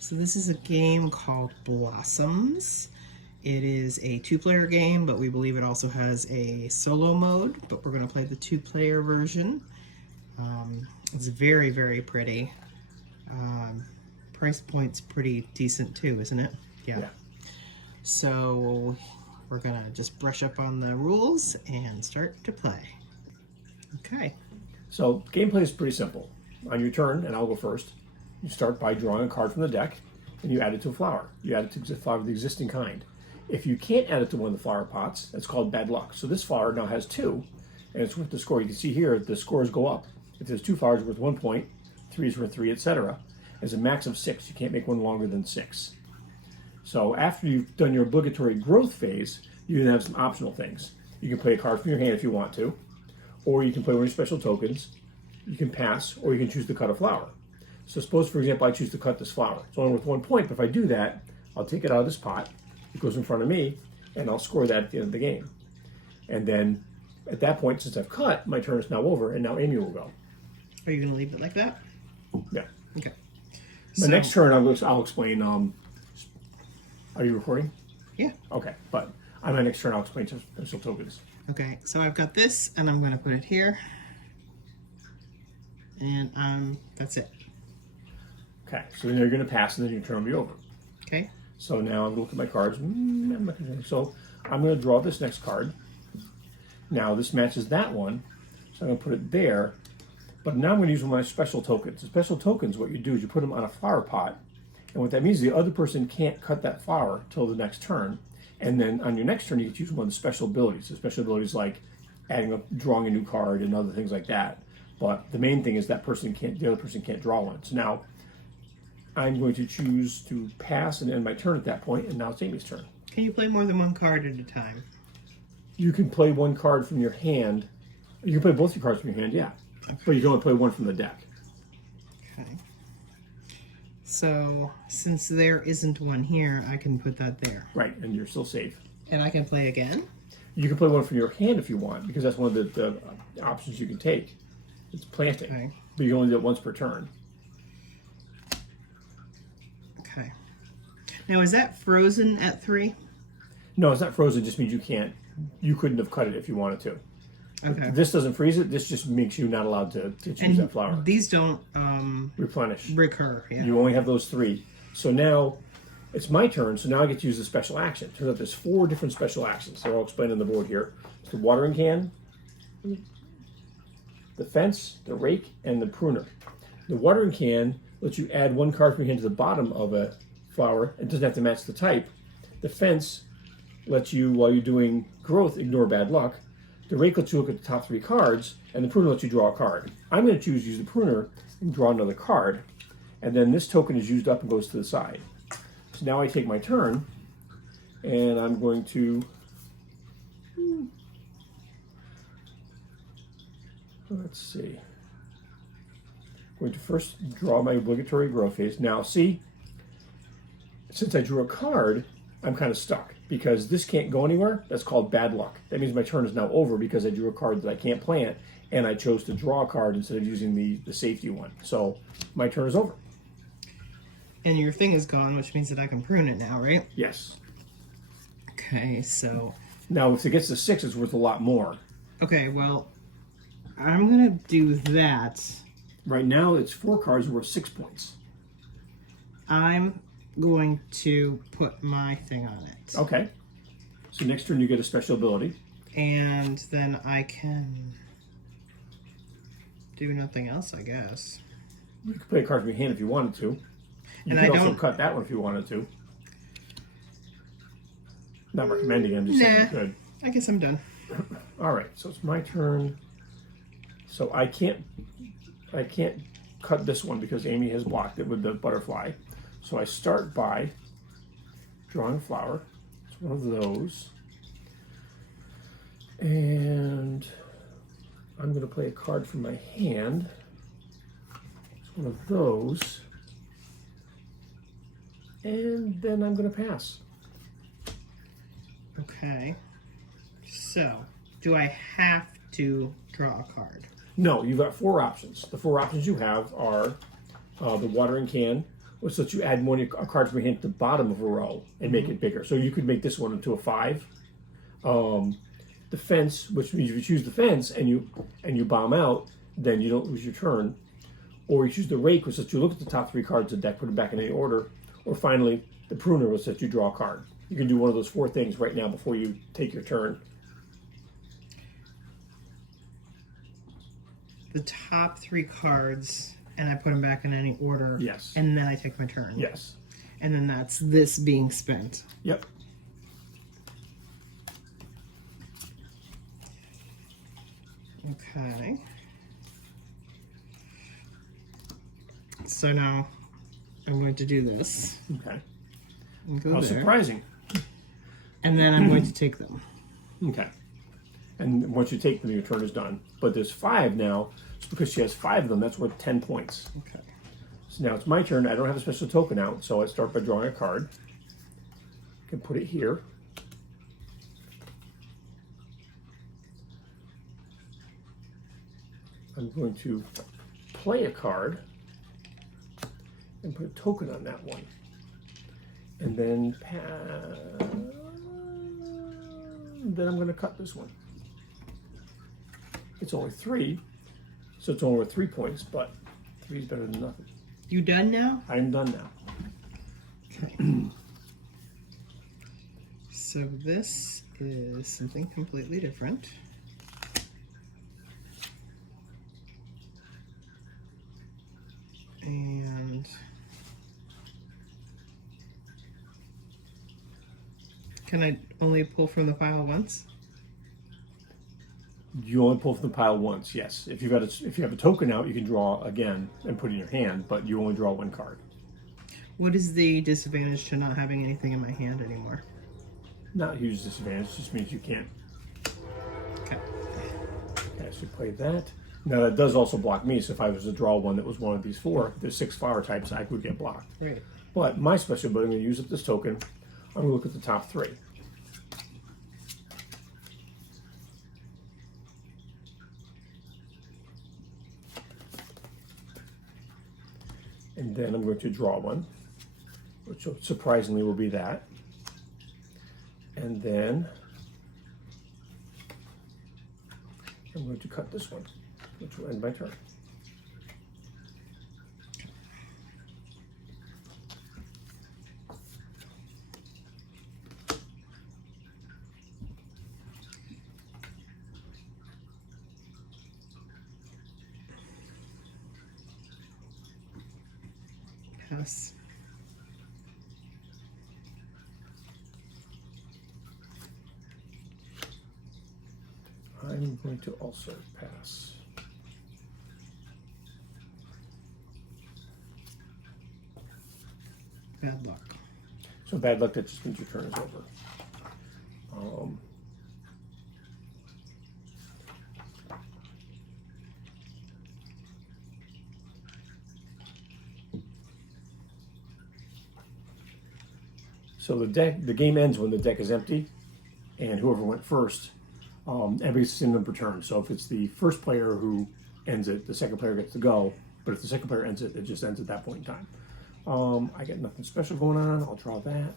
So this is a game called Blossoms. It is a two-player game, but we believe it also has a solo mode, but we're going to play the two-player version. It's very, very pretty. Price point's pretty decent too, isn't it? Yeah. So we're going to just brush up on the rules and start to play. Okay. So gameplay is pretty simple. On your turn, and I'll go first, you start by drawing a card from the deck, and you add it to a flower. You add it to a flower of the existing kind. If you can't add it to one of the flower pots, that's called bad luck. So this flower now has 2, and it's worth the score. You can see here the scores go up. If there's 2 flowers worth 1 point, 3 is worth 3, etc. There's a max of 6. You can't make one longer than 6. So after you've done your obligatory growth phase, you then have some optional things. You can play a card from your hand if you want to, or you can play one of your special tokens. You can pass, or you can choose to cut a flower. So suppose, for example, I choose to cut this flower. It's only worth 1 point, but if I do that, I'll take it out of this pot. It goes in front of me, and I'll score that at the end of the game. And then, at that point, since I've cut, my turn is now over, and now Amy will go. Are you going to leave it like that? Yeah. Okay. The next turn, I'll explain. Are you recording? Yeah. Okay, but on my next turn, I'll explain special tokens. Okay, so I've got this, and I'm going to put it here. And that's it. Okay, so then you're going to pass, and then your turn will be over. Okay. So now I'm going to look at my cards. So I'm going to draw this next card. Now this matches that one, so I'm going to put it there. But now I'm going to use one of my special tokens. The special tokens, what you do is you put them on a flower pot, and what that means is the other person can't cut that flower till the next turn. And then on your next turn, you get to use one of the special abilities. The special abilities like drawing a new card and other things like that. But the main thing is the other person can't draw one. So now I'm going to choose to pass and end my turn at that point, and now it's Amy's turn. Can you play more than one card at a time? You can play one card from your hand. You can play both your cards from your hand, yeah. Okay. But you can only play one from the deck. Okay. So, since there isn't one here, I can put that there. Right, and you're still safe. And I can play again? You can play one from your hand if you want, because that's one of the options you can take. It's planting. Okay. But you can only do it once per turn. Okay. Now, is that frozen at 3? No, it's not frozen. It just means you couldn't have cut it if you wanted to. Okay. This doesn't freeze it. This just makes you not allowed to choose that flower. These don't replenish. Recur. Yeah. You only have those 3. So now it's my turn. So now I get to use the special action. Turns out there's 4 different special actions. So I'll explain on the board here. It's the watering can, the fence, the rake, and the pruner. The watering can lets you add 1 card from your hand to the bottom of a flower. It doesn't have to match the type. The fence lets you, while you're doing growth, ignore bad luck. The rake lets you look at the top 3 cards, and the pruner lets you draw a card. I'm going to use the pruner and draw another card, and then this token is used up and goes to the side. So now I take my turn, and I'm going to let's see. I'm going to first draw my obligatory growth phase. Now see, since I drew a card, I'm kind of stuck because this can't go anywhere. That's called bad luck. That means my turn is now over because I drew a card that I can't plant, and I chose to draw a card instead of using the safety one. So my turn is over. And your thing is gone, which means that I can prune it now, right? Yes. Okay, so... Now, if it gets to 6, it's worth a lot more. Okay, well, I'm going to do that. Right now, it's 4 cards worth 6 points. I'm going to put my thing on it. Okay. So next turn, you get a special ability. And then I can do nothing else, I guess. You could play a card from your hand if you wanted to. You could also cut that one if you wanted to. Not recommending it, I'm just saying you could. I guess I'm done. All right, so it's my turn. So I can't cut this one because Amy has blocked it with the butterfly. So I start by drawing a flower. It's one of those. And I'm going to play a card from my hand. It's one of those. And then I'm going to pass. Okay. So, do I have to draw a card? No, you've got 4 options. The 4 options you have are the watering can, was that you add a card from your hand to the bottom of a row and make it bigger. So you could make this one into a 5. The fence, which means if you choose the fence and you bomb out, then you don't lose your turn. Or you choose the rake, which lets you look at the top 3 cards of the deck, put them back in any order. Or finally, the pruner, which lets you draw a card. You can do one of those 4 things right now before you take your turn. The top 3 cards, and I put them back in any order. Yes. And then I take my turn. Yes. And then that's this being spent. Yep. Okay. So now I'm going to do this. Okay. And go How there. surprising. And then I'm going to take them. Okay. And once you take them, your turn is done. But there's 5 now. So because she has 5 of them, that's worth 10 points. Okay. So now it's my turn. I don't have a special token out, so I start by drawing a card. I can put it here. I'm going to play a card and put a token on that one. And then I'm going to cut this one. It's only 3, so it's only worth 3 points, but 3 is better than nothing. You done now? I'm done now. Okay. So this is something completely different. And can I only pull from the pile once? You only pull from the pile once, yes. If you have a token out, you can draw again and put it in your hand, but you only draw 1 card. What is the disadvantage to not having anything in my hand anymore? Not a huge disadvantage, just means you can't. Okay. Okay, so play that. Now that does also block me, so if I was to draw one that was one of these 4, there's 6 flower types, I would get blocked. Right. But my special ability, I'm going to use up this token. I'm going to look at the top 3. And then I'm going to draw one, which surprisingly will be that. And then I'm going to cut this one, which will end my turn. Pass. I'm going to also pass. Bad luck. So bad luck, that just means your turn is over. So the game ends when the deck is empty, and whoever went first, everybody gets the same number of turns. So if it's the first player who ends it, the second player gets to go. But if the second player ends it, it just ends at that point in time. I got nothing special going on. I'll draw that,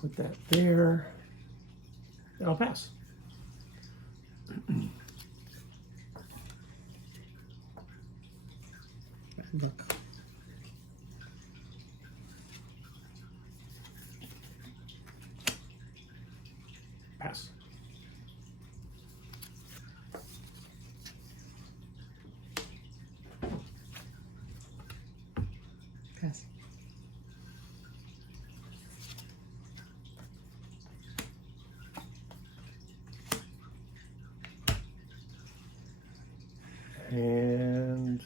put that there, and I'll pass. Bad luck. Pass. Pass. And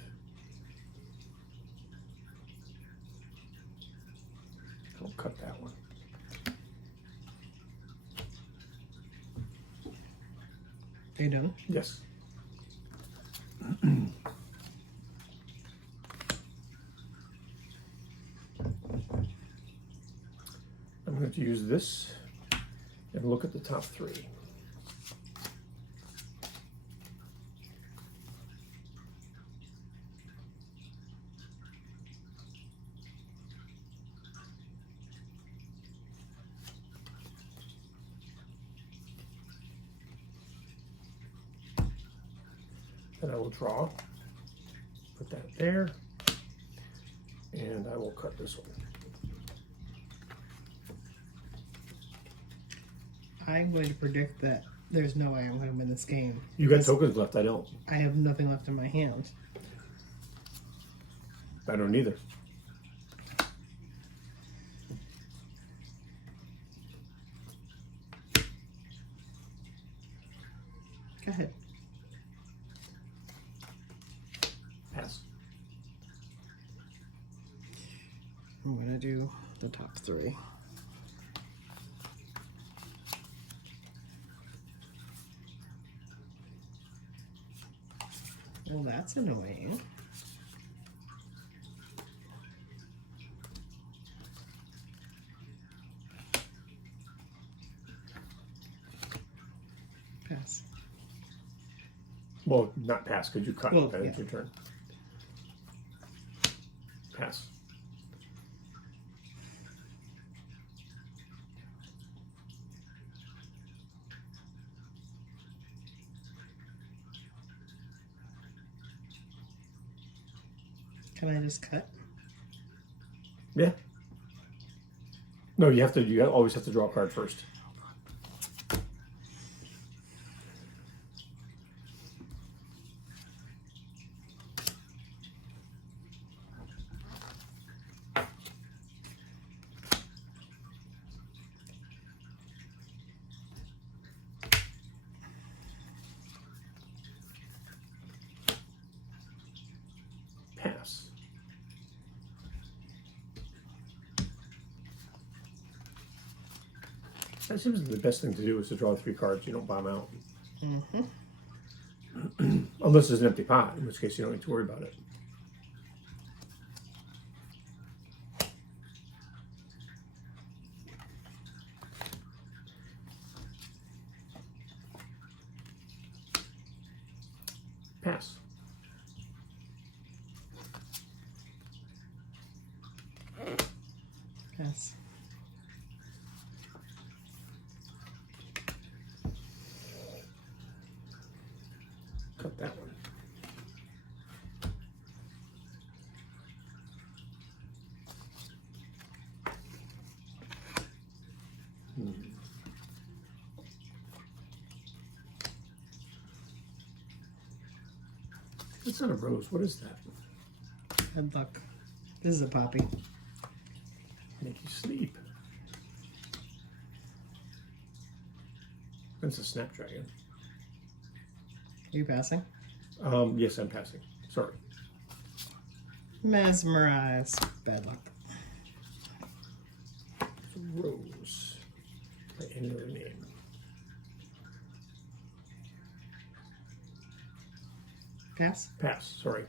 I'll cut that one. Are you done? Yes. I'm going to use this and look at the top 3. And I will draw. Put that there. And I will cut this one. I'm going to predict that there's no way I'm going to win this game. You got because tokens left, I don't. I have nothing left in my hand. I don't either. Go ahead. Pass. I'm going to do the top three. Well, that's annoying. Pass. Well, not pass, because you cut. Well, Then it's yeah. your turn. Pass. Can I just cut? Yeah. No, you have to. You always have to draw a card first. Pass. That seems the best thing to do is to draw 3 cards. You don't bomb out. Mm-hmm. Unless there's an empty pot, in which case you don't need to worry about it. Pass. Pass. Cut that one. That's not a rose. What is that? Good luck. This is a poppy. Make you sleep. That's a snapdragon. Are you passing? Yes, I'm passing. Sorry. Mesmerize. Bad luck. It's a rose. By any other name. Pass. Pass. Sorry.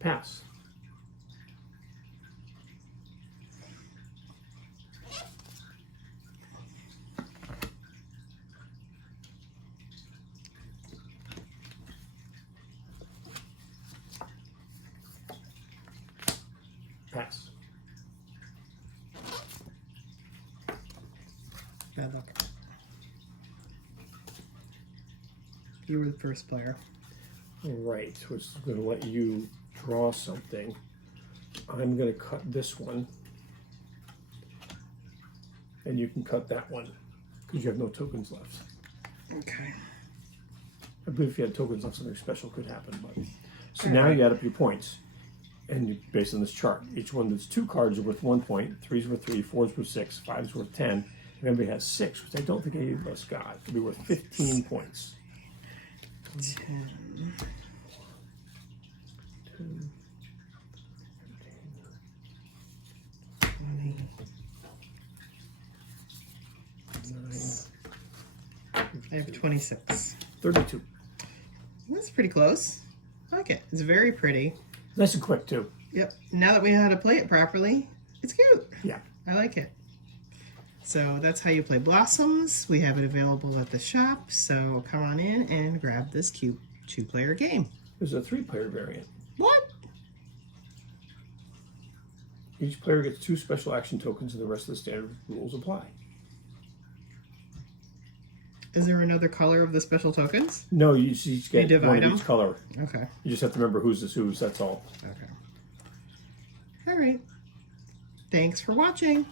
Pass. Pass. Bad luck. You were the first player. Right, which is going to let you draw something. I'm going to cut this one. And you can cut that one. Because you have no tokens left. Okay. I believe if you had tokens left, something special could happen. But so now you add up your points. And you, based on this chart, each one that's 2 cards are worth 1 point, 3 is worth 3, 4 is worth 6, 5 is worth 10, and everybody has 6, which I don't think any of us got. It'll be worth 15 points. 10. 2, 20. 9, I have 26. 32. That's pretty close. I like it. It's very pretty. Nice and quick, too. Yep. Now that we know how to play it properly, it's cute. Yeah. I like it. So that's how you play Blossoms. We have it available at the shop. So come on in and grab this cute 2-player game. There's a 3-player variant. What? Each player gets 2 special action tokens, and the rest of the standard rules apply. Is there another color of the special tokens? No, you each get divide one of them? each color. Okay. You just have to remember whose is whose, that's all. Okay. All right. Thanks for watching.